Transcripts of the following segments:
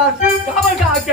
காவல் காக்க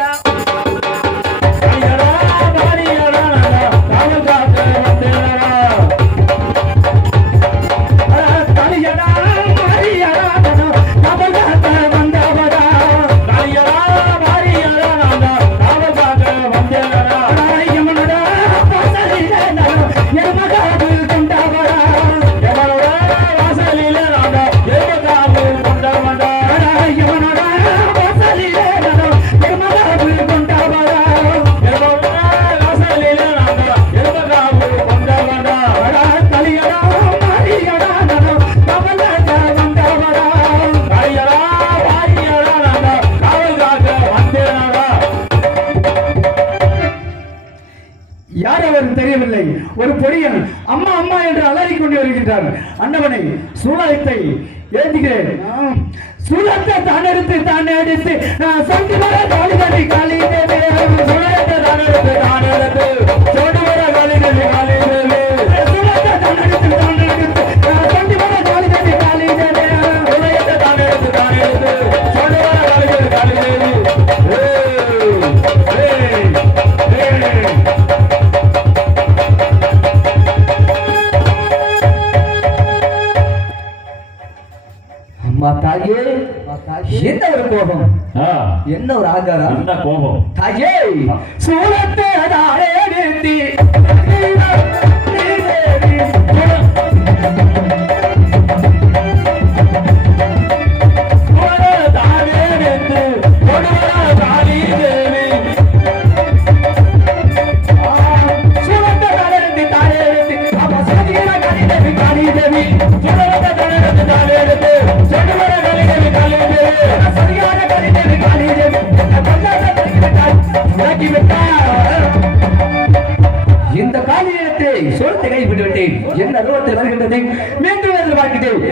தெரியவில்லை. ஒரு பொடியன் அம்மா அம்மா என்று அலறிக் கொண்டு வருகின்றார். அண்ணவனை சூழத்தை ஏந்துகிறேன். சூழத்தை தான் எடுத்து நான் சொல்லி வர காலிதடி காலிதே சூழத்தை தான் எடுத்து சொல்லி வர காலிதடி காலிதே சூழத்தை தான் எடுத்து நான் சொல்லி வர காலிதடி காலிதே சூழத்தை தான் எடுத்து சொல்லி வர காலிதடி காலிதே தாயே என்ன ஒரு கோபம், என்ன ஒரு ஆகாரம், என்ன கோபம் தாயே சூழத்தை அதாலே நிறுத்தி இந்த காலியத்தை சோழத்தை கைவிட்டு விட்டேன். என்ன ரூபத்தில் வருகின்றது மீண்டும் எதிர்பார்க்கிறேன்.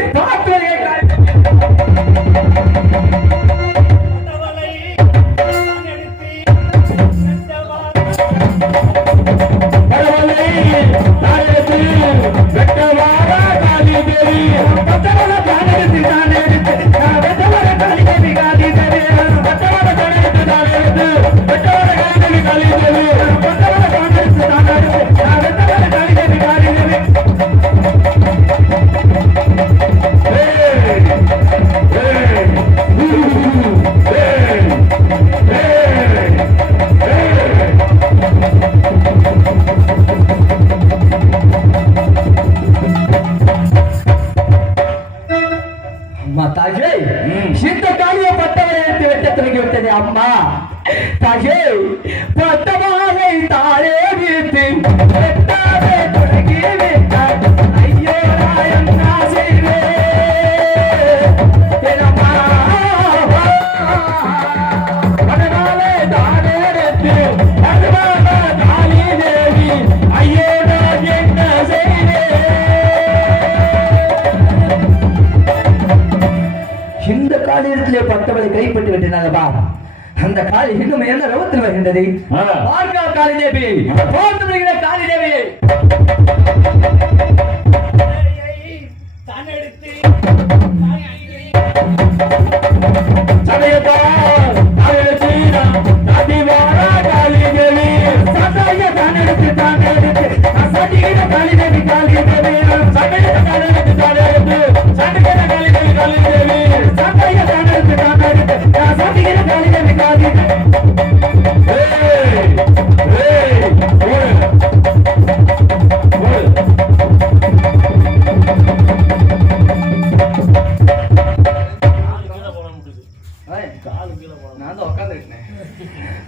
அம்மா தாயே பட்டமாலை தாழே வீட்டு வெட்டாவே தொடங்கி விட்டார். ஐயோ நாயம் நாசிவே மனநாளே தானே எடுத்து அதுவாக தாலி தேவி ஐயோ நான் என்ன செய்வேன். இந்த காலியத்திலே பட்டவளை கைப்பற்றி விட்டனாலவா அந்த காலி இன்னும் என்ன ரூபத்தில் வருகின்றது. பார்க்கா காளி தேவி, போட்டு வருகிற காளி தேவி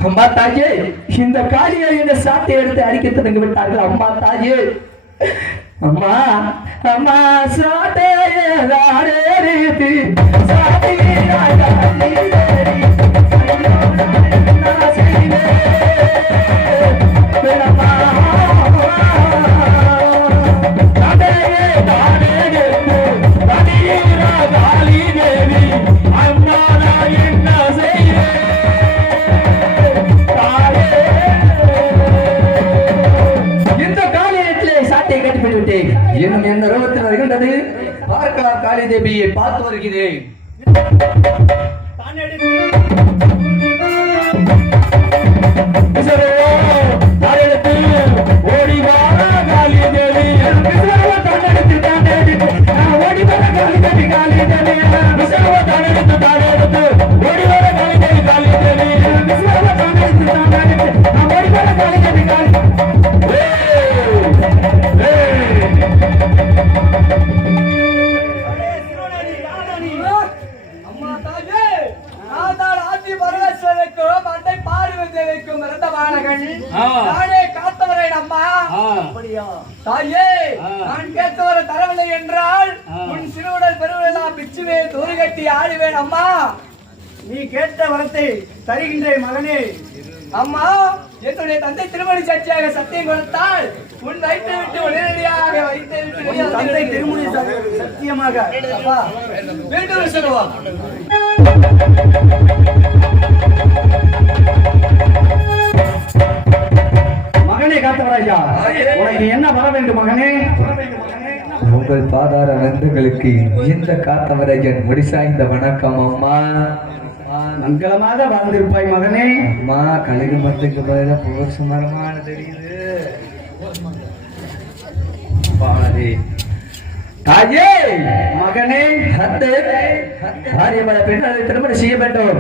அம்மா தாயே இந்த காளியை என்ன சாட்டை எடுத்து அடிக்க தொடங்கி விட்டார்கள். அம்மா தாயே அம்மா அம்மா சாட்டை இன்னும் எந்த ரூபத்தில் வருகின்றது. பார்க்கலாம் காளி தேவியை பார்த்து வருகிறேன். வைக்கும் பிறந்த பாலகன் நானே காத்தவரை அம்மா. தாயே, நான் கேட்டவரை தரவில்லை என்றால் உன் சிறுவுடல் பெருவெல்லாம் பிச்சுவே தூரி கட்டி ஆடுவேன் அம்மா. நீ கேட்ட வரத்தை தருகின்றேன் மகனே. அம்மா, என்னுடைய தந்தை திருமணி சாட்சியாக சத்தியம் கொடுத்தால் உன் வயிற்றை விட்டு உடனடியாக வயிற்றை விட்டு தந்தை திருமணி சத்தியமாக மீண்டும் சொல்லுவான். மகனே காத்தவராஜா, உனக்கு என்ன வர வேண்டும் மகனே? உங்கள் பாதார நந்துகளுக்கு இந்த காத்தவரையன் முடிசாய்ந்த வணக்கம் அம்மா. மங்களமாக வாழ்ந்திருப்பாய் மகனே. அம்மா, கழுகு மரத்துக்கு பதில புகசு மரமான தெரியுது. தாயே, மகனே, ஆரியமலை பெண்ணை திருமணம் செய்ய வேண்டும்.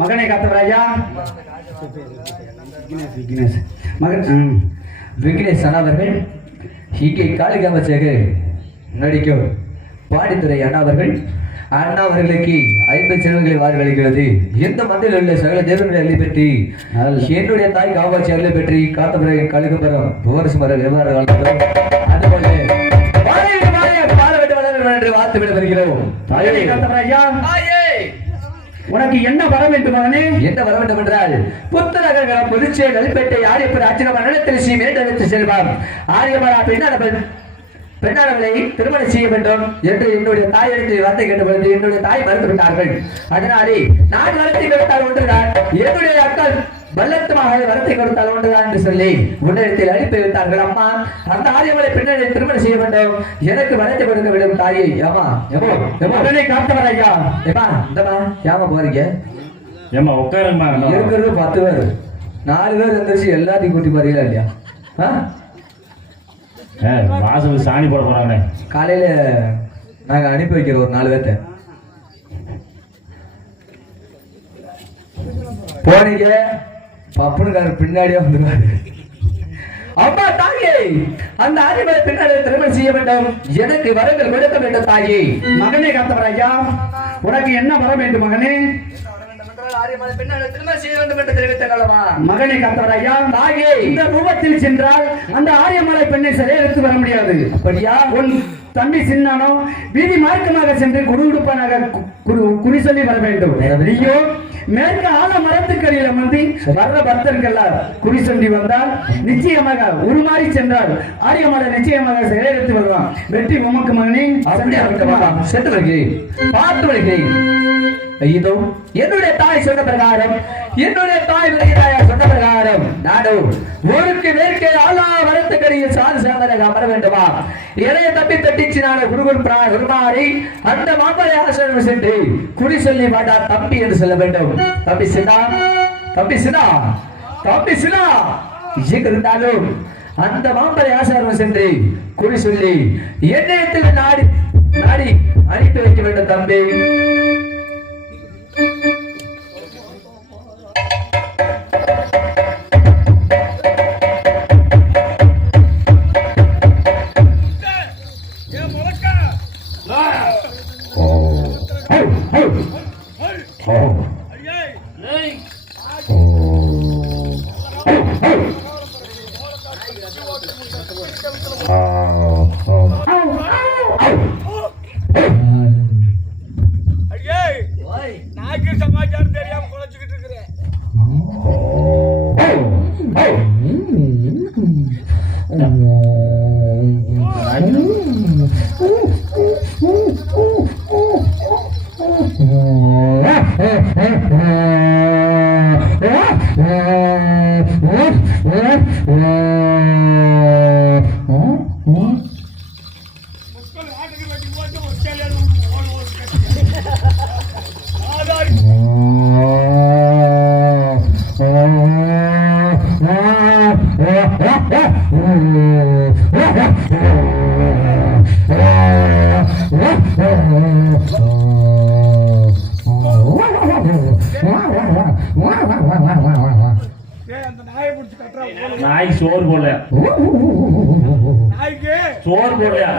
மகனே காத்தவராஜா, விக்னேஷ் அண்ணாவர்கள் இங்கே காளிகா வச்சக நடிக்கும் பாடித்துறை அண்ணாவர்கள் அண்ணாவர்களுக்கு 50 செல்வங்களை வாழ்வளிக்கிறது. எந்த மத்தியில் உள்ள சகல தேவர்களை அள்ளி பெற்றி என்னுடைய தாய் காவாட்சி அள்ளி பெற்றி காத்த பிறகு கழுகுமரம் புவரசு மரம் எவ்வாறு வாழ்ந்தோம் அதுபோல வாழ்த்து விட வருகிறோம். உனக்கு என்ன வர வேண்டும் மகனே? என்ன வர வேண்டும் என்றால் புத்தரகம் புதுச்சே நல்பேட்டை ஆரியப்பர் ஆச்சரம நிலத்தில் ஸ்ரீ மேண்டெடுத்து செல்வார் ஆரியமரா பெண்ணாளர்களை திருமணம் செய்ய வேண்டும் என்று என்னுடைய தாயிடத்தில் வார்த்தை கேட்டபொழுது என்னுடைய தாய் மறுத்து விட்டார்கள். அதனாலே நான் வரத்தை கொடுத்தால் ஒன்றுதான், என்னுடைய அக்கள் பல்லத்தமாக வரத்தை கொடுத்தால் ஒன்றுதான் என்று சொல்லி உன்னிடத்தில் அனுப்பி வைத்தார்கள். அம்மா, அந்த ஆரியமலை பெண்ணை திருமணம் செய்ய வேண்டும், எனக்கு வரத்தை கொடுக்க வேண்டும் தாயை. ஏமா உடனே காத்தவர் ஐயா. ஏமா இந்தமா ஏமா போறீங்க? ஏமா உட்காருமா. இருக்கிறது 10 பேர், 4 பேர் வந்துருச்சு, எல்லாத்தையும் கூட்டி போறீங்களா இல்லையா? வாசலுக்கு சாணி போட போறாங்க. காலையில நாங்க அனுப்பி வைக்கிறோம் ஒரு 4 பேர்த்த. போனீங்க பப்புனுக்காரர் பின்னாடியே வந்துருவாரு. அம்மா தாயே, அந்த ஆரியமலை பின்னாடி திருமணம் செய்ய வேண்டும், எனக்கு வரங்கள் கொடுக்க வேண்டும் தாயே. மகனே காத்தவராஜா, உனக்கு என்ன வர வேண்டும் மகனே? மகனை காத்தவராயா, தாயே, இந்த ரூபத்தில் சென்றால் அந்த ஆரியமலை பெண்ணை சரியா எடுத்து வர முடியாது. அப்படியா? உன் தம்பி சின்னானோ வீதி மார்க்கமாக சென்று குடுகுடுப்பானாக குறி சொல்லி வர வேண்டும். நீயோ மேற்கு ஆல மரத்துக்கடியில் அமர்ந்து வர்ற பக்தர்கள்லாம் குறி சொல்லி வந்தால் நிச்சயமாக உருமாறி சென்றால் ஆரியமலை நிச்சயமாக செயலெடுத்து வருவான். வெற்றி உமக்கு மகனே. சென்று வருகிறேன், பார்த்து வருகிறேன். இதோ என்னுடைய தாய் சொன்ன பிரகாரம், என்னுடைய தாய் சொன்ன பிரகாரம் நானும் ஊருக்கு மேற்கே ஆலா வரத்துக்கடியில் சாது சேர்ந்ததாக அமர வேண்டுமா? இறைய தப்பி தட்டிச்சு நாளை குருமாறி அந்த மாம்பழ ஆசிரியர் சென்று குறி சொல்லி மாட்டா தம்பி என்று சொல்ல வேண்டும். தம்பி சின்னா, தம்பி சின்னா, தம்பி சின்னா இருந்தாலும் அந்த மாம்பழ ஆசிரியர் சென்று குறி சொல்லி என்னிடத்தில் நாடி நாடி அனுப்பி வைக்க வேண்டும் தம்பி. நாய் சோறு போடல, சோறு போடலையா?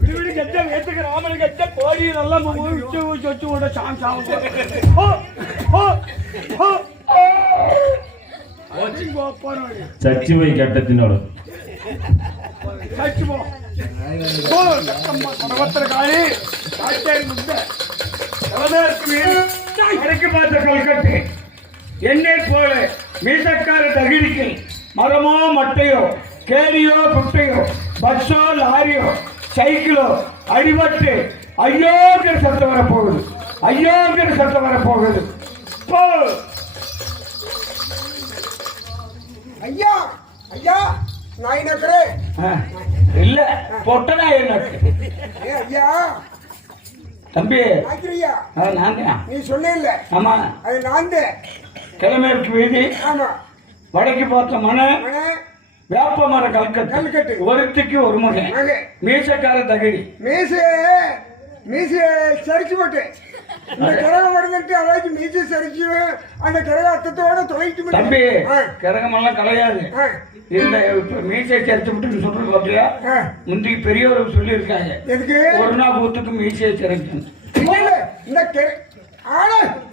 விடுவிடு கெட்ட ஏத்துக்கிறோம். கோமலை கட்ட கோழி நல்லா உச்சு உச்சு வச்சு விட சாங் சாங் சச்சி போய் கெட்டத்தினோட சச்சு போ பரவத்திரக்காளி கடைக்கு பார்த்த கல்கட்டு என்னை போல மீசக்கார தகிடிக்கு மரமோ மட்டையோ கேரியோ குட்டையோ பஸ்ஸோ லாரியோ சைக்கிளோ அடிபட்டு ஐயோங்கிற சத்தம் வரப்போகுது ஐயோங்கிற சத்தம் வரப்போகுது போ ஐயா ஐயா நான் இருக்கிறேன் இல்ல பொட்டனா என்ன ஐயா தம்பி நாய்க்கிறியா நான் நீ சொன்ன ஆமா அது நான் கிழமேற்கு வீதி ஆமா வடக்கு பார்த்த மனை மன வேப்ப மர கல்கட்டு ஒருத்திக்கு ஒரு மகன் மீசக்கார தகடி மீச சரிச்சு போட்டு இந்த கிரகம் வருதுன்ட்டு அதாவது மீச சரிச்சு அந்த கிரக அர்த்தத்தோட தொலைட்டு தம்பி கிரகமெல்லாம் கலையாது இந்த இப்ப மீசை சரிச்சு விட்டுன்னு சொல்றது பார்த்தியா முந்தைக்கு பெரியவர் சொல்லி இருக்காங்க எதுக்கு ஒரு நாள் கூத்துக்கு மீசையை சரிக்கும்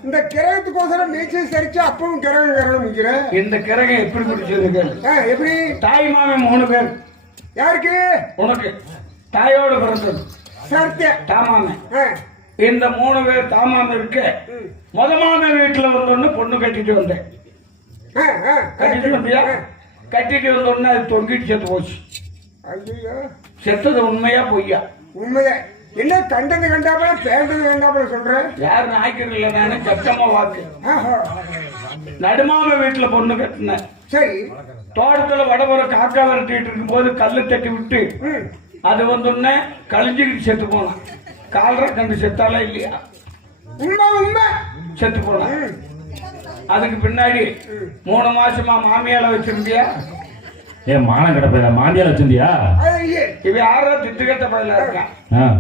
இந்த கிரகத்துக்கோசரம் மீசை சரிச்சு அப்பவும் கிரகம் முடிக்கிற இந்த கிரகம் எப்படி பிடிச்சிருக்கு எப்படி தாய் மாமன் 3 பேர் யாருக்கு உனக்கு தாயோட பிறந்தது சர்த்திய தாமாமன் இந்த 3 பேர் தாமாமன் இருக்கு மாமன் வீட்டுல வந்தோன்னு பொண்ணு கட்டிட்டு வந்தேன் கட்டிட்டு வந்தியா கட்டிட்டு வந்தோன்னு அது தொங்கிட்டு செத்து போச்சு ஐயோ செத்தது உண்மையா பொய்யா உண்மையா என்ன கண்டது கண்டாப்பல பேண்டது கண்டாப்பல சொல்ற யாரு நாய்க்கர் இல்ல நானு சத்தமா வாக்கு நடுமாம வீட்டுல பொண்ணு கட்டினேன் சரி தோட்டத்துல வடபுற காக்கா விரட்டிட்டு இருக்கும் போது கல்லு தட்டி விட்டு அது வந்தோடனே கழிஞ்சுக்கிட்டு செத்து போனான் கால்ற கண்டு செத்தாலா இல்லையா உண்மை உண்மை செத்து போனான் அதுக்கு பின்னாடி 3 மாசமா மாமியால வச்சிருந்தியா ஏன் மானம் கிடப்ப மாந்தியால வச்சிருந்தியா இவ யாரோ திட்டுக்கட்ட பயில இருக்கான்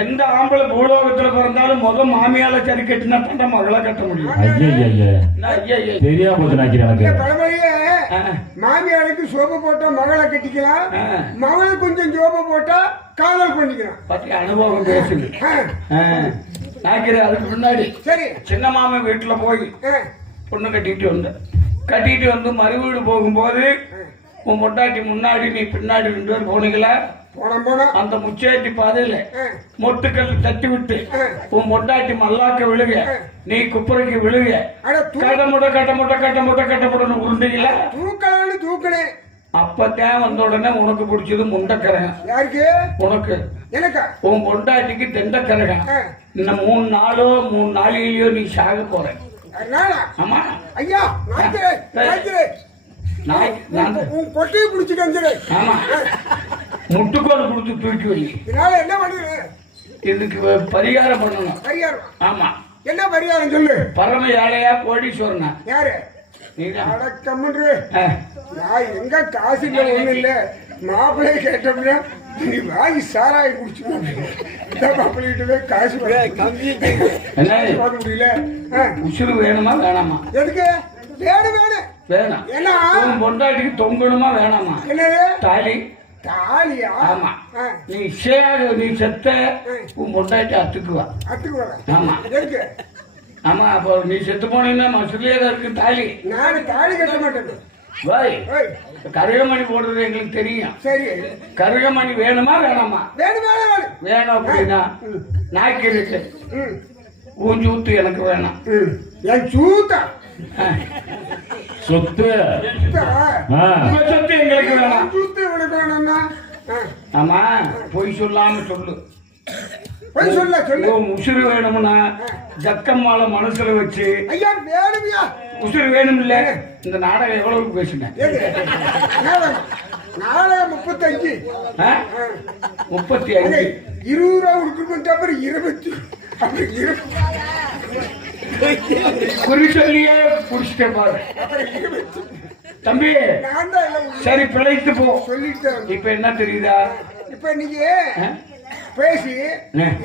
எந்த ஆம்பளை பூலோகத்துல பிறந்தாலும் மாமியால சரி கட்டினா தான் மகளை கட்ட முடியும் தெரியாம போச்சு நாய்க்கு எனக்கு பழமொழியே மாமியாருக்கு சோப்பு போட்டா மகளை கட்டிக்கலாம் மகளை கொஞ்சம் சோப்பு போட்டா காதல் பண்ணிக்கலாம் பத்தி அனுபவம் பேசுது நாய்க்கிறேன் அதுக்கு முன்னாடி சரி சின்ன மாமன் வீட்டுல போய் பொண்ணு கட்டிட்டு வந்து மறு வீடு போகும்போது உன் பொட்டாட்டி முன்னாடி நீ பின்னாடி 2 பேர் போனீங்களா போன அந்த முச்சேட்டி பாதையில மொட்டுக்கல் தட்டி விட்டு உன் பொட்டாட்டி மல்லாக்க விழுக நீ குப்புறைக்கு விழுக கட்டமுட்டன்னு உருண்டீங்களா தூக்கலே அப்பதான் வந்த உடனே உனக்கு பிடிச்சது முண்டக்கரகம் யாருக்கு உனக்கு எனக்கா உன் பொண்டாட்டிக்கு தெண்டக்கரகம் இன்னும் 3 நாளோ 3 நாளையோ நீ சாக போற ஆமா ஐயா கொட்டையை பிடிச்சிட்டு ஆமா முட்டுக்கோடு கொடுத்து தூக்கி வை என்ன பண்ணுது இதுக்கு பரிகாரம் பண்ணணும் பரிகாரம் ஆமா என்ன பரிகாரம் சொல்லு பரம ஏழையா கோடீஸ்வரனா யாரு அடக்கம்ன்று நான் எங்க காசு இல்ல ஒண்ணு இல்ல மாப்பிள்ளைய கேட்டோம்னா நீ வாங்கி சாராய குடிச்சுக்கணும் மாப்பிள்ளைகிட்ட காசு முடியல உசுறு வேணுமா வேணாமா எதுக்கு வேணாம் ஏன்னா பொண்டாட்டிக்கு தொங்கணுமா வேணாமா என்னது தாலி தாலியா ஆமா நீ நீ செத்த உன் பொண்டாட்டி அத்துக்குவா ஆமா எதுக்கு ஆமா அப்போ நீ செத்து போனீங்கன்னா மசூலியா இருக்கு தாலி நான் தாலி கட்ட மாட்டேன் பாய் கருகமணி போடுறது எங்களுக்கு தெரியும் சரி கருகமணி வேணுமா வேணாமா வேணும் அப்படின்னா நாய்க்கு இருக்கு ஊஞ்சூத்து எனக்கு வேணாம் என் சூத்தா சொத்து சொத்து எங்களுக்கு வேணாம் சூத்து இவனுக்கு வேணும்னா ஆமா பொய் சொல்லாம சொல்லு பொய் சொல்லு உசுறு வேணும்னா ஜக்கம்மால மனசுல வச்சு ஐயா வேணுமையா உசுறு வேணும் இல்ல இந்த நாடகம் எவ்வளவு பேசுனேன் நாடகம் 35 35 20 ரூபா கொடுக்கணும் அப்புறம் 20 குறி சொல்லியே குடிச்சிட்டே பாரு தம்பி சரி பிழைத்து போ சொல்லிட்டேன் இப்ப என்ன தெரியுதா இப்ப நீங்க பேசி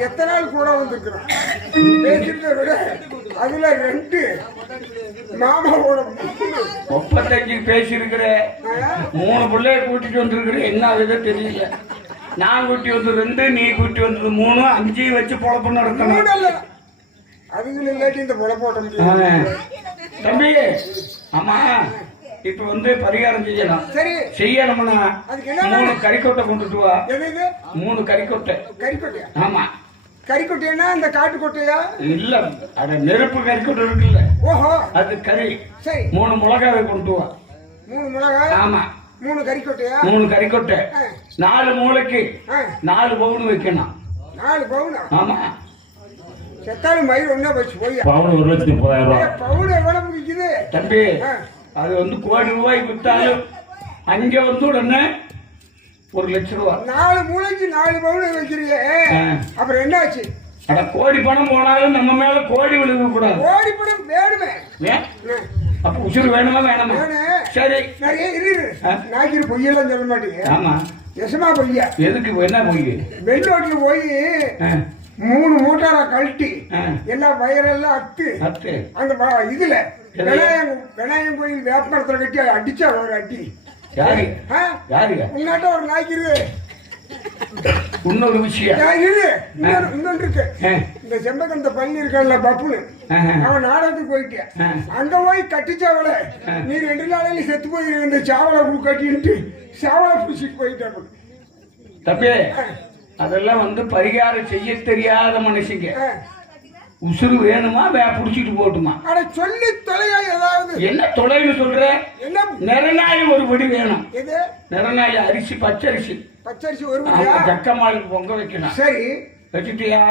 எத்தனை நாள் கூட வந்திருக்கிறோம் பேசிட்டு விட அதுல 2 மாமாவோட 35 பேசி இருக்கிற 3 பிள்ளைய கூட்டிட்டு வந்திருக்கிற என்ன ஆகுதோ தெரியல நான் கூட்டி வந்து 2, நீ கூட்டி வந்தது 3, 5 வச்சு பொழப்பு நடத்தணும். மூணு இல்ல. அதுகள் இல்லாட்டி இந்த பொழப்பு போட முடியாது. தம்பி, ஆமா இப்ப வந்து பரிகாரம் செய்யணும். சரி செய்யணும்னா அதுக்கு என்ன 3 கறிக்கொட்டை கொண்டுட்டு வா. எது 3 கறிக்கொட்டை. கறிக்கொட்டையா? ஆமா. கறிக்கொட்டைன்னா இந்த காட்டுக்கொட்டையா? இல்ல, அட நெருப்பு கறிக்கொட்டை இருக்குல்ல, ஓஹோ அது கறி. சரி 3 மிளகாவை கொண்டு வா. 3 மிளகாய். ஆமா. 3 கறிக்கொட்டையா? 3 கறிக்கொட்டை. ஆ. 4 மூளைக்கு ஆ. 4 பவுன் வைக்கணும். 4 பவுனா? ஆமா. செத்தாலும் மயிர் ஒண்ணா போச்சு போய். பவுன் 1,30,000 ரூபாய். பவுன் எவ்வளவு விக்குது? தம்பி, ஆ. அது வந்து கோடி ரூபாய் வித்தாலும் அங்க வந்து உடனே 1 லட்சம் ரூபாய். 4 மூளைக்கு 4 பவுன் வைக்கிறீங்க. ஆ. அப்புறம் என்ன ஆச்சு? அட கோடி பணம் போனாலும் நம்ம மேல கோடி விழுக கூடாது. ஓடி படம் வேணுமே. ஏன்? அப்ப உசுறு வேணுமா வேணாமா? வேணும். சரி. நிறைய இரு. ஆ. நாய்க்கு பொய்யெல்லாம் சொல்ல மாட்டீங்க. ஆமா. எசமா பொய்யா? எதுக்கு என்ன போய்? வெள்ளோட்டில் போய் 3 மூட்டாரா கழட்டி ஆ. எல்லாம் வயரெல்லாம் அத்து அத்து. அந்த இதுல எதுல? விநாயகம் கோயில் வேப்பமரத்துல கட்டி அடிச்சா ஒரு அடி. யாரு? ஆ? யாருங்க? உன்னாட்ட ஒரு நாய்க்கு இருக்கு. இன்னொரு விஷயம். இரு. இன்னொன்று இருக்கு. ஆ. இந்த செம்பகந்த பள்ளி இருக்கல பப்புனு ஆஹா. அவன் நாடகத்துக்கு போயிட்டேன். ஆ. அங்க போய் கட்டிச்சாவல நீ 2 நாளையில செத்து போயிரு இந்த சாவலை கட்டிட்டு சாவலை பிடிச்சிட்டு போயிட்டாங்க. தம்பி, அதெல்லாம் வந்து பரிகாரம் செய்ய தெரியாத மனுஷங்க. ஆ. உசுறு வேணுமா புடிச்சிட்டு போட்டுமா? அட சொல்லி தொலையா ஏதாவது. என்ன தொலைன்னு சொல்ற? என்ன நிறநாய் ஒரு படி வேணும். இது? நிறநாய் அரிசி, பச்சரிசி. பச்சரிசி ஒரு ஆமா, முடியா? ஜக்கமாளுக்கு பொங்க வைக்கணும். சரி வச்சுட்டியா?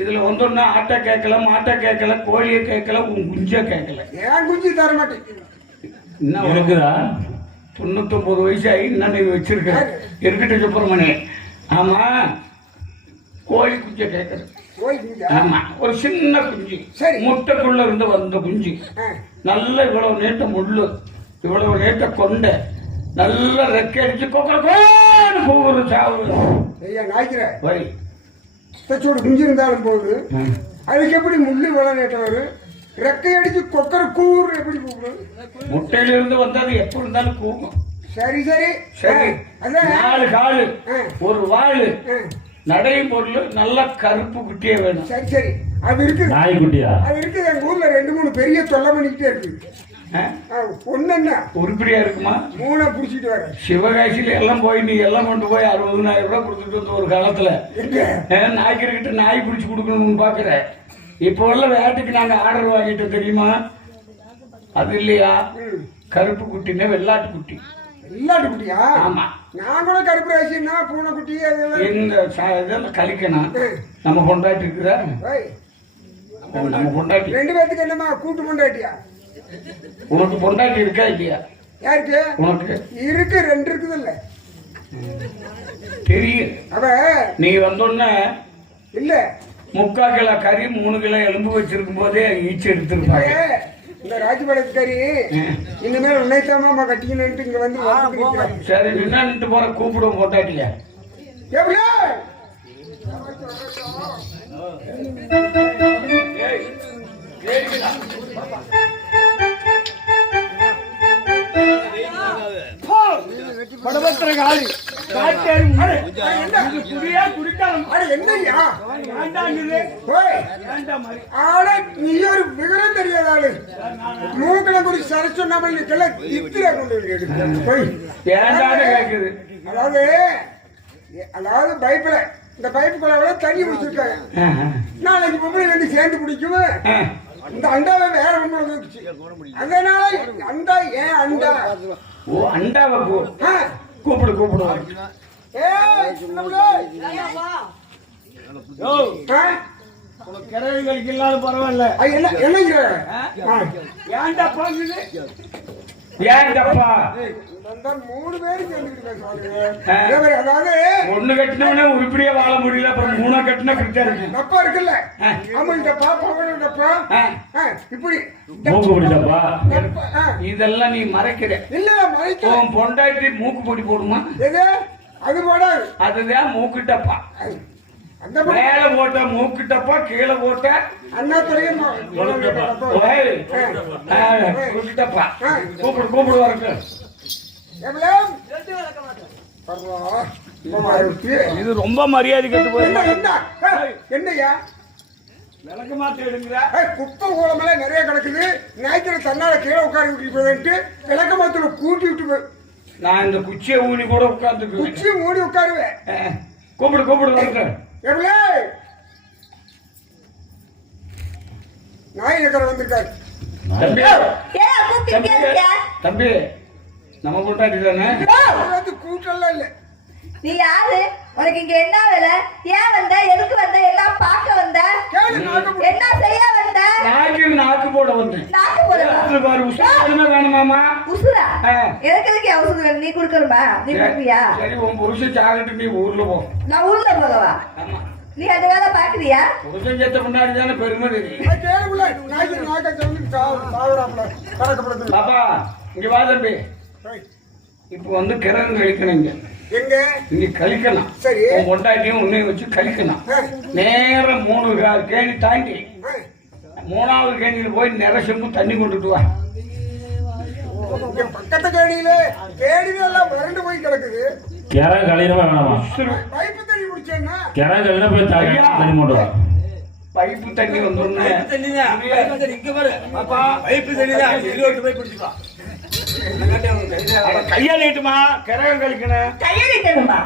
இதுல வந்தோன்னா ஆட்டை கேட்கல, மாட்டை கேட்கல, கோழியை கேட்கல, உன் குஞ்ச கேட்கல. ஏன் குஞ்சு தர மாட்டேன். இன்னும் இருக்குதா? 99 வயசாகி இன்னும் நீ வச்சிருக்க. இருக்கட்டும் சுப்பிரமணியன். ஆமா, கோழி குஞ்ச கேட்கறது. கோழி குஞ்சா? ஆமா, ஒரு சின்ன குஞ்சு. சரி. முட்டைக்குள்ள இருந்து வந்த குஞ்சு. ஆ. நல்ல இவ்வளவு நீட்ட முள்ளு, இவ்வளவு நீட்ட கொண்டை, நல்ல ரெக்கை அடிச்சு கொக்கரக்கோன்னு கூவுற சாவு. ஐயா நாய்க்கிற வை. தச்சோடு குஞ்சு இருந்தாலும் போகுது. அதுக்கு எப்படி முள்ளு விளை நேற்று வரும்? ரெக்கை அடிச்சு கொக்கர கூறு எப்படி கூப்பிடும்? முட்டையில இருந்து வந்தது எப்ப இருந்தாலும் கூவும். சரி சரி சரி. அதான் 4 காலு, ஆ. ஒரு வாழு, ஆ. நடையும் பொருள், நல்ல கருப்பு குட்டியே வேணும். சரி சரி அது இருக்குது. நாய்க்குட்டியா? அது இருக்குது. எங்க ஊர்ல 2-3 பெரிய தொல்லை பண்ணிக்கிட்டே இருக்குது. ஒண்ணு என்ன உருப்படியா இருக்குமா? 3 புடிச்சிட்டு வர. சிவகாசியில எல்லாம் போய் நீ எல்லாம் கொண்டு போய் 60,000 ரூபாய் கொடுத்துட்டு வந்த ஒரு காலத்துல நாய்க்கிட்ட நாய் பிடிச்சு கொடுக்கணும்னு பாக்குற. இப்போ உள்ள வேட்டைக்கு நாங்க ஆர்டர் வாங்கிட்டோம் தெரியுமா? அது இல்லையா? கருப்பு குட்டின்னா வெள்ளாட்டு குட்டி. வெள்ளாட்டு குட்டியா? ஆமா. நான் கூட கருப்பு ராசின்னா பூனை குட்டி அதெல்லாம். இந்த இதெல்லாம் கழிக்கணும். நம்ம கொண்டாட்டி இருக்குதா? நம்ம கொண்டாட்டி 2 பேத்துக்கு என்னமா கூட்டு கொண்டாட்டியா? உனக்கு பொண்டாட்டி இருக்கா இல்லையா? யாருக்கு? உனக்கு இருக்கு. 2 இருக்குது இல்ல தெரியும். அவ நீ வந்தோன்ன இல்ல 3/4 கிலோ கறி 3 கிலோ எலும்பு வச்சிருக்கும் போதே ஈச்சு எடுத்துருப்பாங்க. இந்த ராஜபாளையத்துக்காரி இனிமேல் உன்னைத்தாமா கட்டிக்கணும்னு இங்க வந்து சரி, நின்று போற கூப்பிடுவோம் பொண்டாட்டியா? எப்படி படபத்திர காலி காட்டாரி குடியா குடிக்கலாம். என்னையா வேண்டாம் ஆனா நீ ஒரு விவரம் தெரியாத ஆளு. மூக்கல குடி சர சொன்னாமல் நீக்கெல்லாம் இத்திர கொண்டு போய் ஏண்டாட கேக்குது. அதாவது பைப்பில் இந்த பைப்புக்குள்ள தண்ணி குடிச்சிருக்காங்க. நாளைக்கு பொம்பளை வந்து சேர்ந்து குடிக்கும். இந்த அண்டாவை வேற ஒண்ணு வந்துச்சு. அதனால அண்டா ஏன் அண்டா? ஓ, அண்டாவை கூப்பிடு கூப்பிடுவாங்க. கிழவி கழிக்கலாம் பரவாயில்ல. என்ன என்னங்கிற ஏன்டா பாக்குது? ஏன்டப்பா 3 பேரு அதாவது ஒண்ணு கட்டினவனே உருப்படியா வாழ முடியல, அப்புறம் 3 கட்டினா கிட்ட இருக்கு. தப்பா இருக்குல்ல? அவங்கள்டப்பா பவனப்பா இப்படி மூக்கு பிடிச்சப்பா. இதெல்லாம் நீ மறைக்கிற. இல்ல மறைக்க பொண்டாட்டி மூக்கு பொடி போடுமா? எது? அது போடாது. அதுதான் மூக்குட்டப்பா. அந்த மேல போட்ட மூக்குட்டப்பா, கீழே போட்ட அண்ணா துறையும் கூப்பிடு கூப்பிடு வரக்கு. இது ரொம்ப மரியாதை கட்டு போய் என்ன என்ன ஏய், என்னய்யா விளக்கு மாத்தி எடுங்கிற குப்பை கோலமெல்லாம் நிறைய கிடக்குது ஞாயிற்று தன்னால கீழே உட்கார விட்டு விளக்க மாத்துல கூட்டி விட்டு போய் நான் இந்த குச்சியை ஊனி கூட உட்காந்துக்குவேன் குச்சி மூடி உட்காருவேன் கூப்பிடு வந்து எவ்வளோ நாய் நக்கரை வந்திருக்காரு தம்பி ஏன் கூப்பிட்டு இருக்க? தம்பி நம்ம கொண்டாடி தானே வந்து கூட்டம்லாம் இல்லை நீ யாரு? உனக்கு இங்க என்ன வேலை? ஏன் வந்த? எதுக்கு வந்த? எல்லாம் பார்க்க வந்த? கேளு நாகம் என்ன செய்ய வந்த? நாக்கு போட வந்தேன் நாக்கு போடவா? அதுல பாரு உசுரமே வேணுமாமா உசுரா? ஆ. எனக்கு எதுக்கு உசுறு வேணும்? நீ கொடுக்கணுமா? நீ கொடுப்பியா? சரி உன் புருஷன் சாகிட்டு நீ ஊர்ல போ நான் ஊர்ல போகவா? ஆமா நீ அந்த வேலை பாக்குறியா? புருஷன் சேர்த்த முன்னாடி தானே பெருமை தெரியும் கேளுக்குள்ள ஞாயிற்று நாக்கத்தை வந்து சாகுறாப்புல கணக்கப்படுது பாப்பா இங்க வா தம்பி இப்போ வந்து கிரகம் கழிக்கணும் எங்க இங்க கழிக்கலாம் சரி. உன் பொண்டாட்டியும் உன்னையும் வச்சு கழிக்கலாம் நேரம் 3 கேணி தாண்டி 3வது கேணியில போய் நிற செம்பு தண்ணி கொண்டுட்டு வா இங்க பக்கத்து கேணியில கேணியில எல்லாம் வறண்டு போய் கிடக்குது கிணறு கழினமா வேணாமா பைப்பு தண்ணி குடிச்சேன்னா கிணறு கழினா போய் தண்ணி கொண்டு வா பைப்பு தண்ணி வந்தோடனே கையா நீட்டுமா கிரகம் கழிக்கணும் கையெழுத்தணுமா?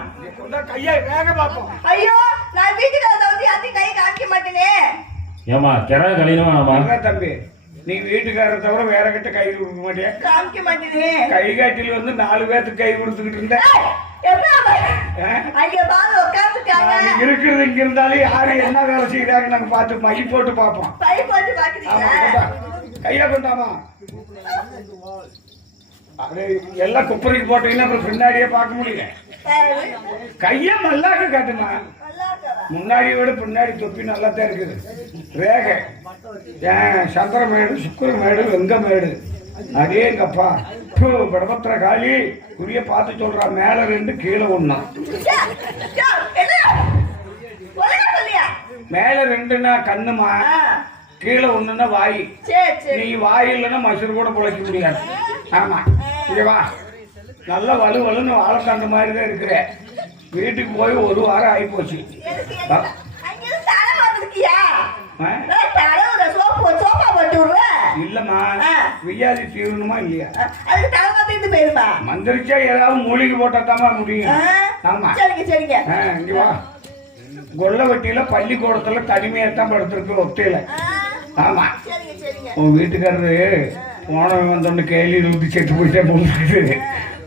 கையா வேக பார்ப்போம் ஐயோ, நான் வீட்டுக்கு வந்த வந்து யாத்தையும் கை காமிக்க மாட்டேனே. ஏமா கிணறு கழினமா வேணாமா அதான் தம்பி நீ வீட்டுக்காரரை தவிர வேற கிட்ட கை கொடுக்க மாட்டியா காமிக்க மாட்டேனே. கை காட்டில வந்து 4 பேத்துக்கு கை கொடுத்துக்கிட்டு இருந்த எப்ப அங்க பாரு உட்காந்துருக்காங்க. நாங்க இருக்கிறது இங்க இருந்தாலும் யாரு என்ன வேலை செய்யறாங்க நாங்க பார்த்து மை போட்டு பார்ப்போம் பை போட்டு ஆமா பாக்குறீங்களா? கொண்டா. கையா கொண்டாமா அது எல்லாம் குப்பரைக்கு போட்டீங்கன்னா அப்புறம் பின்னாடியே பார்க்க முடியல கையா நல்லாக்க காட்டுமா முன்னாடியை விட பின்னாடி தொப்பி நல்லா தான் இருக்குது ரேகை ஏன் சந்திரமேடு சுக்கிரமேடு வெங்கமேடு அதே எங்கப்பா படபத்திர காளி குறிய பார்த்து சொல்றா மேல 2 கீழே 1 மேல 2ன்னா கண்ணுமா கீழே 1ன்னா வாய் நீ வாய் இல்லைன்னா மசுறு கூட பிழைக்க முடியாது ஆமா இங்க வா நல்ல வலுவலுன்னு வாழைத்தண்டு மாதிரி தான் இருக்கிற வீட்டுக்கு போய் 1 வாரம் ஆகி போச்சு இல்லம்மா வியாதி தீரணுமா இல்லையா மந்திரிச்சா ஏதாவது மூலிகை போட்டா தாமா முடியும் ஆமா இங்க வா கொல்லவட்டியில பள்ளிக்கூடத்துல தனிமையாத்தான் படுத்திருக்கு ஒத்தையில ஆமா உன் வீட்டுக்காரரு போனவன் வந்தோன்னு கேள்வி ஊற்றி செத்து போயிட்டே போகுது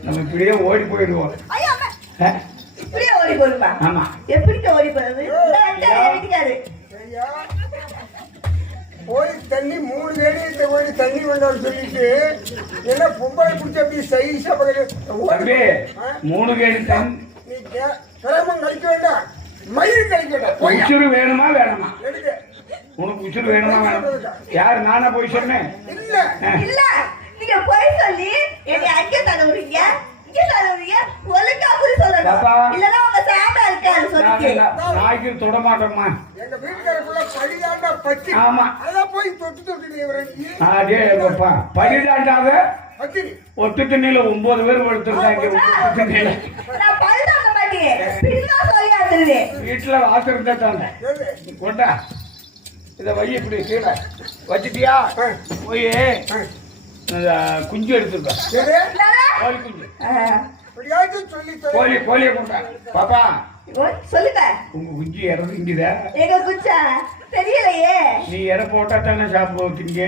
நம்ம இப்படியே ஓடி போயிடுவோம் ஆமா ஐயா, போய் தண்ணி 3 கேணி போய் தண்ணி வேண்டாம்னு சொல்லிட்டு என்ன பொம்பளை குடிச்சு அப்படி சைஸா தம்பி 3 கேணி தண்ணி நீ கிரமம் கழிக்க வேண்டாம் மயில் கழிக்க வேண்டாம் உசுறு வேணுமா வேணாமா எடுக்க உனக்கு உசுறு வேணுமா வேணாமா யாரு நானா போய் சொன்னேன் இல்ல இல்ல, நீங்க போய் சொல்லி என்னை அங்கே தடவுறீங்க, இங்கே தடவுறீங்க. ஒழுங்கா போய் சொல்லணும். பாப்பா. இல்லன்னா உங்க சாமி இருக்காது சொல்லிட்டு. நாய்க்கு தொட மாட்டோம்மா எங்க வீட்டுக்காரக்குள்ள படிதாண்டா பத்தி ஆமா. அதான் போய் தொட்டு அதே பாப்பா பரிதாண்டாத பத்திரி ஒட்டு தண்ணியில 9 பேர் படுத்திருந்தாங்க ஒட்டு தண்ணியில நான் பழுதாங்க மாட்டேன், பின்னா சொல்லியாந்துருவேன். வீட்டுல வாசல் இருந்தா தானே கொண்டா இத வை இப்படி கீழே வச்சுட்டியா போய் குஞ்சு எடுத்துருக்கா கோழி குஞ்சு எப்படியாச்சும் சொல்லி கோழியை கொண்டா பாப்பா சொல்லுங்க. உங்க குஞ்சு இறந்து இங்குதா எங்க குச்சா தெரியலையே. நீ இற போட்டா தானே சாப்பிடுவோம் திங்க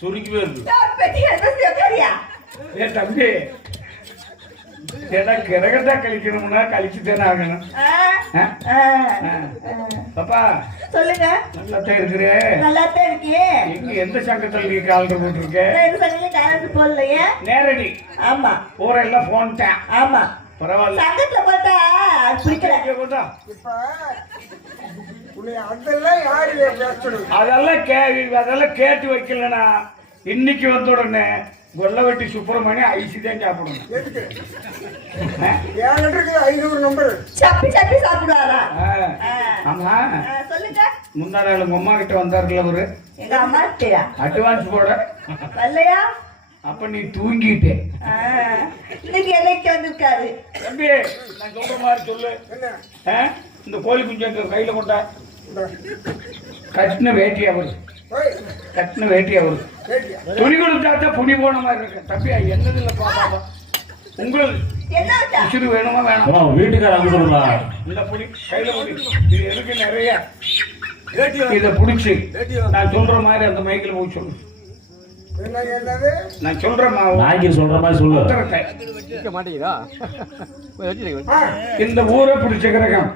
சுருக்கி இருக்கு பெட்டி எடுத்து ஏ தம்பி ஏன்னா கிரகத்தா கழிக்கணும்னா கழிச்சு தானே ஆகணும் பாப்பா சொல்லுங்க. நல்லாத்தான் இருக்கிற நல்லாத்தான் இருக்கேன். எங்க எந்த சங்கத்துல நீ காலர் போட்டிருக்க எந்த சங்கத்துல காலத்து போடலையே. நேரடி ஆமா ஊரெல்லாம் போன்ட்டேன் ஆமா, பரவாயில்ல சங்கத்துல போட்டா அது பிடிக்கல. கொண்டா. இப்ப உன்னை அதெல்லாம் யாரு பேசணும் அதெல்லாம் கேட்டு வைக்கலனா இன்னைக்கு வந்த உடனே கொல்லவெட்டி சுப்பிரமணியம் ஐசி தான் சாப்பிடணும் எதுக்கு ஏன் இருக்குது 500 நம்பர் சப்பி சப்பி சாப்பிடுவாரா? ஆமா சொல்லுங்க. முந்தா நாள் உங்க அம்மா கிட்ட வந்தாருல ஒரு எங்க அம்மா கிட்டயா? அட்வான்ஸ் போட வரலையா? அப்ப நீ தூங்கிட்டே. இன்னைக்கு என்னைக்கு வந்திருக்காரு தம்பி நான் சொல்ற மாதிரி சொல்லு. இந்த கோழி குஞ்சு எங்க கையில கொண்டா. கட்டின வேட்டி அவரு, கட்டின வேட்டி அவரு. துணி கொடுத்தாத்தான் புனி போன மாதிரி இருக்கு. தம்பி என்னது இல்ல பாப்பா, உங்களுக்கு என்ன ஆச்சா? உசுறு வேணுமா வேணாம்? அம்மா வீட்டுக்கார அனுப்பிடுமா? இந்த புடி கையில புடி. இது எதுக்கு நிறைய இதை புடிச்சு நான் சொல்ற மாதிரி அந்த மைக்கில் போய் சொல்லு. நான் சொல்றேன் நாய்க்கு சொல்ற மாதிரி சொல்லு. இந்த ஊரை பிடிச்ச கிரகம்,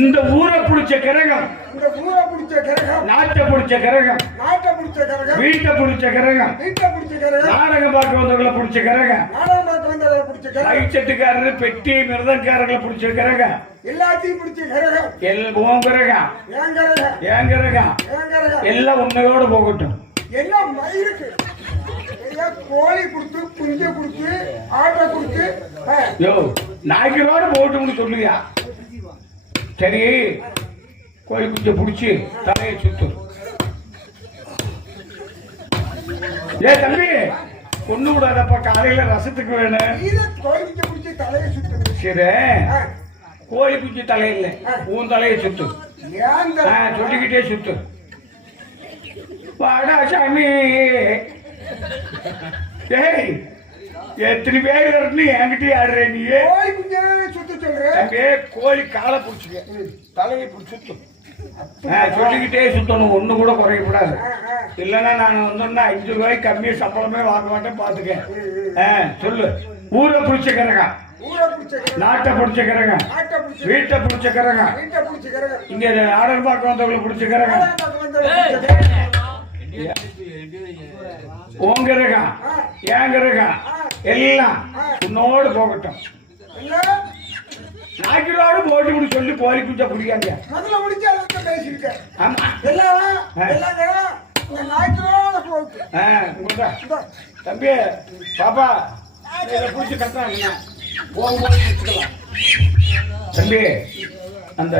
இந்த ஊரை பிடிச்ச கிரகம், இந்த ஊரை பிடிச்ச கிரகம், நாட்டை பிடிச்ச கிரகம், நாட்டை பிடிச்ச கிரகம், வீட்டை பிடிச்ச கிரகம், வீட்டை பிடிச்ச கிரகம், நாடகம் பார்க்க வந்தவங்களை பிடிச்ச கிரகம், நாடகம் பார்க்க வந்தவரை பிடிச்ச கிரகம், லைச்சட்டுக்காரரு பெட்டி மிருதங்காரர்களை பிடிச்ச கிரகம், எல்லாத்தையும் பிடிச்ச கிரகம், உன் கிரகம், என் கிரகம், என் கிரகம், என் கிரகம், எல்லாம் உண்மையோடு போகட்டும். எல்லாம் மயிருக்கு எல்லாம் கோழி கொடுத்து, குஞ்சை கொடுத்து, ஆட்டை கொடுத்து, யோ நாய்க்கரோடு போகட்டும்னு சொல்லுவியா? சரி, கோழி குஞ்சை பிடிச்சி தலையை சுத்து. ஏ தம்பி, கொண்டு விடாதப்பா, காலையில ரசத்துக்கு வேணும். இதை கோழி குஞ்சை பிடிச்சி தலையை சுத்து. சரி, கோழி குஞ்சு தலையில்ல, உன் தலையை சுத்து. ஏன் சொல்லிக்கிட்டே சுத்து. வாடா சாமி. ஏய், எத்தனை பேர் இருந்து என்கிட்டயே ஆடுற நீ? கோழி குஞ்சை சுத்த சொல்றேன். தம்பி, கோழி காலை பிடிச்சிக்க, தலையை பிடிச்சி சுத்தும். சொல்லிக்கிட்டே சுத்தணும், ஒண்ணு கூட குறையக்கூடாது. இல்லைன்னா நான் வந்தோம்னா 5 ரூபாய்க்கு கம்மியா சம்பளமே வாங்க மாட்டேன், பாத்துக்க. சொல்லு. ஊரை பிடிச்ச கிரகம், ஊரை பிடிச்ச கிரகம், நாட்டை பிடிச்ச கிரகம், நாட்டை பிடிச்ச வீட்டை பிடிச்ச கிரகம், வீட்டை பிடிச்ச கிரகம், இங்க ஆடல் பார்க்க வந்தவங்களை பிடிச்ச கிரகம், நாடகம் பார்க்க வந்தவரை பிடிச்ச கிரகம், உன் கிரகம், என் கிரகம், எல்லாம் உன்னோடு போகட்டும். என்ன? நாய்க்கரோடு போட்டு சொல்லி கோழி குஞ்சா பிடிக்காங்க. முதல்ல முடிச்சு அதை பேசியிருக்கேன். ஆமா, எல்லாம் கிரகம் இந்த ஞாயிற்றுக்கிழமை போகுது. இந்தா. தம்பி பாப்பா, இதை பிடிச்சி கட்டாங்க போகும்போது பிடிச்சிக்கலாம். தம்பி, அந்த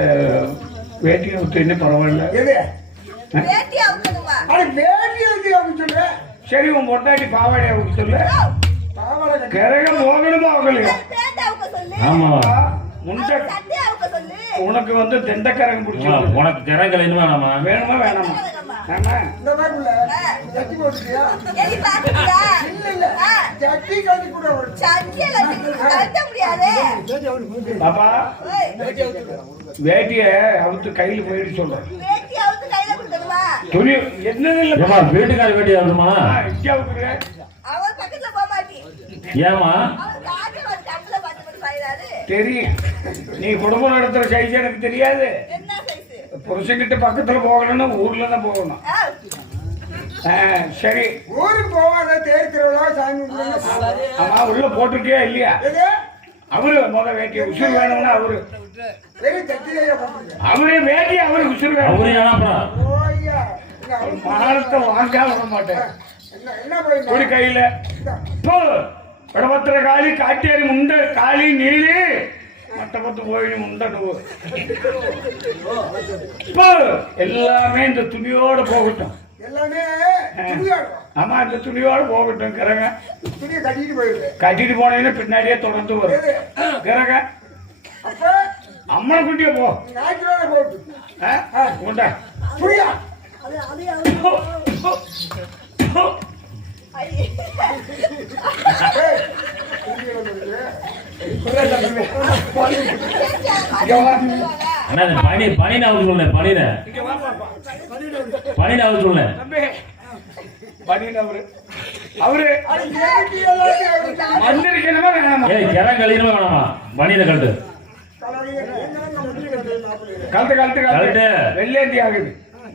வேட்டியை விட்டு என்ன பரவாயில்ல. எது? வேட்டி அவுக்கணுமா? அது வேட்டி இருக்கு அப்படின்னு சொல்றேன். சரி, உன் பொட்டாட்டி பாவாடையை விட்டு சொல்லு. பாவாடை கட்டி கிரகம் போகணுமா அவங்களுக்கு? பேண்ட் அவுக்க சொல்லு. ஆமா, முண்டை சட்டை அவுக்க சொல்லு. உனக்கு வந்து தெண்டக்கரகம் பிடிச்சி உனக்கு கிரகம் கலையுமா வேணாமா? வேணுமா வேணாமா? ஆமா, இந்த மாதிரி உள்ள ஜட்டி போட்டுக்கியா? எலி பாக்குறா? இல்ல இல்ல, ஜட்டி கட்டி கூட ஒரு சட்டியை கட்ட முடியாது. பாப்பா, ஓய், வேட்டிய அவுத்து கையில போயிட்டு சொல்றேன். வேட்டி அவுத்து கையில கொடுக்கணுமா? துணி என்னது இல்ல. ஏமா வீட்டுக்கார வேட்டி ஆகுமா? இங்கே அவுத்துக்கிறேன். அவர் பக்கத்துல போக மாட்டி. ஏமா? அவர் காட்டு ஒரு கண்ணுல பார்த்து மட்டும் பாயிராரு. தெரியும், நீ குடும்பம் நடத்துற சைஸ் எனக்கு தெரியாது. என்ன சைஸ்? புருஷன்கிட்ட பக்கத்துல போகணும்னா ஊர்ல தான் போகணும். சரி, ஊருக்கு போவாத தேர் திருவிழா சாமி கும்பிடுங்க. ஆமா, உள்ள போட்டிருக்கியா இல்லையா? எது? அவரு முத வேட்டிய உசுறு வேணும்னா அவரு, வெறும் ஜட்டிலேயே போட்டுருங்க. அவரு வேட்டி அவரு உசுறு வேணும். அவரு ஏனாப்பா? ஓய்யா, மானத்தை வாங்க விட மாட்டேன். என்ன போய் ஒரு கையில இடபத்திர காலி காட்டேரி முண்ட காலி நீலி மட்டப்பத்து போய் முண்ட நூறு. இப்போ எல்லாமே இந்த துணியோட போகட்டும். எல்லாமே துணியாடும். ஆமா, இந்த துணியோட போகட்டும். கிரக துணியை கட்டிட்டு போயிடுது. கட்டிட்டு போனீங்கன்னா பின்னாடியே தொடர்ந்து வரும். கிரக அப்ப அம்மனை குட்டியே போ. ஞாயிற்றுக்கிழமை போட்டு உண்டா புரியா? அண்ணா, பனின அவுத்து சொல்லேன். பனின அவுத்து சொல்லேன். அவரு அவரு மந்திரிக்கணுமா வேணாமா? ஏய், கிரகம் கலையுமா வேணாமா? பனின கழட்டு. கலத்து கலத்து கலத்து வெள்ளேந்தி ஆகுது.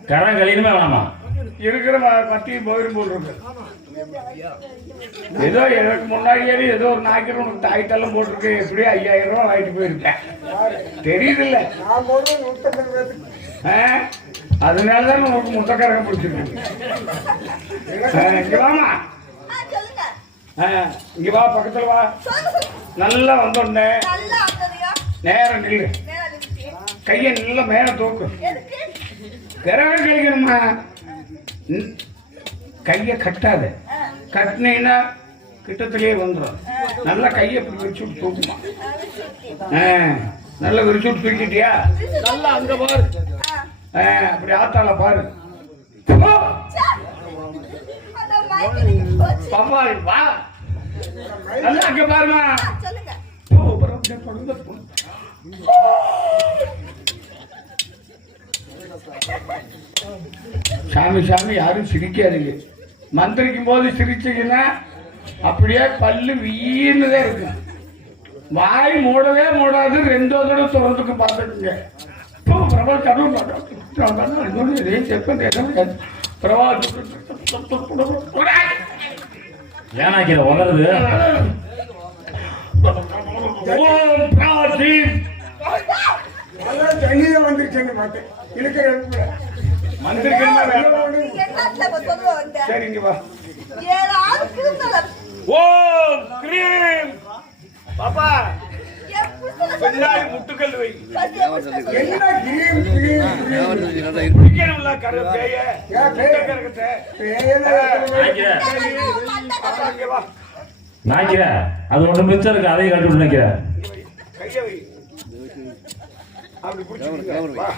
கிரகம் கலையுமா வேணாமா? இருக்கிற மத்தியும் போயிடும் போட்டுருக்கு. ஏதோ எனக்கு முன்னாடியே ஏதோ ஒரு நாய்க்கு உனக்கு தாய்த்தெல்லாம் போட்டிருக்கு. எப்படியும் 5000 ரூபாய் வாங்கிட்டு போயிருக்கேன். தெரியுது இல்ல? நான் போடுவேன் 150 பேருக்கு. அதனாலதான் உனக்கு முட்டைக்கரகம் பிடிச்சிருக்கு. இங்க வாமா, சொல்லுங்க. இங்க வா, பக்கத்துல வா. நல்லா வந்தோடனே நல்லா அந்தரியா. நேரம் நில்லு. நேரா நிறுத்தி. கையை நல்ல மேல தூக்கு. எதுக்கு? கிரகம் கழிக்கணுமா? கையை கட்டாத, கட்டினீங்கன்னா கிட்டத்திலேயே வந்துடும். நல்லா கையை இப்படி வச்சு விட்டு தூக்குமா. நல்லா விரிச்சு விட்டு தூக்கிட்டியா? நல்லா அங்க பாரு. அப்படி ஆத்தால பாரு. அந்த மைக் நீங்க போச்சு. பாப்பா வா. நல்லா அங்க பாருமா. சொல்லுங்க. சாமி சாமி யாரும் சிரிக்காதீங்க. மந்திரிக்கும் போது சிரிச்சீங்கன்னா அப்படியே பல்லு வீணுதான் இருக்கும். வாய் மூடவே மூடாது. 2 தடவை திறந்துக்கு பார்த்துக்குங்க. பிரபல் கடவுள் ஏனாக்கிற உலருது. சங்கீதம் வந்துருச்சுன்னு பார்த்தேன். இருக்கிற மந்திரிக்கு நீங்க என்னத்துல இப்ப சொல்ல வந்த? சரிங்க வா. ஏதாவது கிருந்தல. ஓம் கிரீம் பாப்பா என் புருஷனை பின்னாடி முட்டுக்கல் வை. என்ன கிரீம் கிரீம் குடிக்கணும்ல கரு பேய. பேய கரகத்தை நாய்க்கிற வா. நாய்க்கிற அது ஒண்ணு மிச்சம் இருக்கு, அதையும் கட்டி விட்டு நினைக்கிற. கையை வை. அப்படி பிடிச்சிருக்க வா.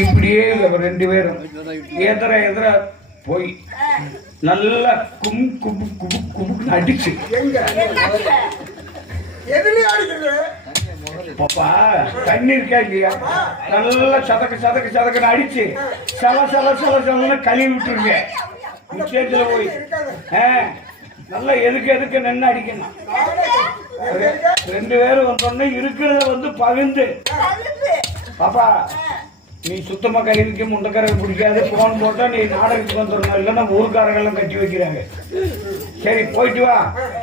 இப்படியே இல்ல 2 பேரும் எதிர போய் நல்லா கும்பு அடிச்சு எதுலயே அடிக்கிறது? பாப்பா தண்ணி இருக்கா இல்லையா? நல்லா சதக்கு அடிச்சு சலன்னு கழுவி விட்டுருங்க. நிச்சயத்துல போய் நல்லா எதுக்கு நின்று அடிக்கணும். 2 பேரும் வந்தோடனே இருக்கிறத பகிர்ந்து. பாப்பா நீ சுத்தமா கழுவிக்க முண்டக்கரை பிடிக்காது. போன் போட்டா நீ நாடகத்துக்கு வந்துடணும், இல்லைன்னா ஊருக்காரங்கெல்லாம் கட்டி வைக்கிறாங்க. சரி போயிட்டு வா.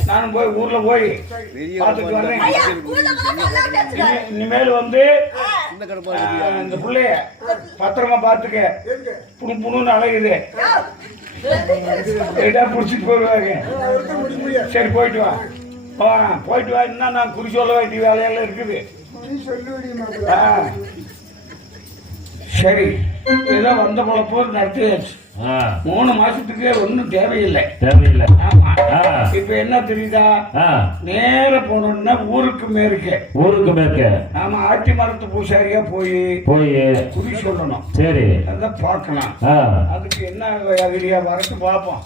நானும் போய் ஊர்ல போய் பார்த்துட்டு வரேன். இனிமேல் இந்த பிள்ளைய பத்திரமா பார்த்துக்க. புணுன்னு அழகுது புடிச்சிட்டு போயிடுவாங்க. சரி போயிட்டு வா. போயிட்டு வா. இன்னும் நான் குறி சொல்ல வேண்டிய வேலையெல்லாம் இருக்குது. சரி ஏதோ வந்த பொழப்போ நடத்தியாச்சு. 3 மாசத்துக்கு ஒன்றும் தேவையில்லை. ஆமா. இப்ப என்ன தெரியுதா? நேர போனோம்னா ஊருக்கு மேற்க. ஆமா ஆட்டி மரத்து பூசாரியா போய் குறி சொல்லணும். சரி அதான் பார்க்கலாம். அதுக்கு என்ன ஐடியா வரட்டு பார்ப்போம்.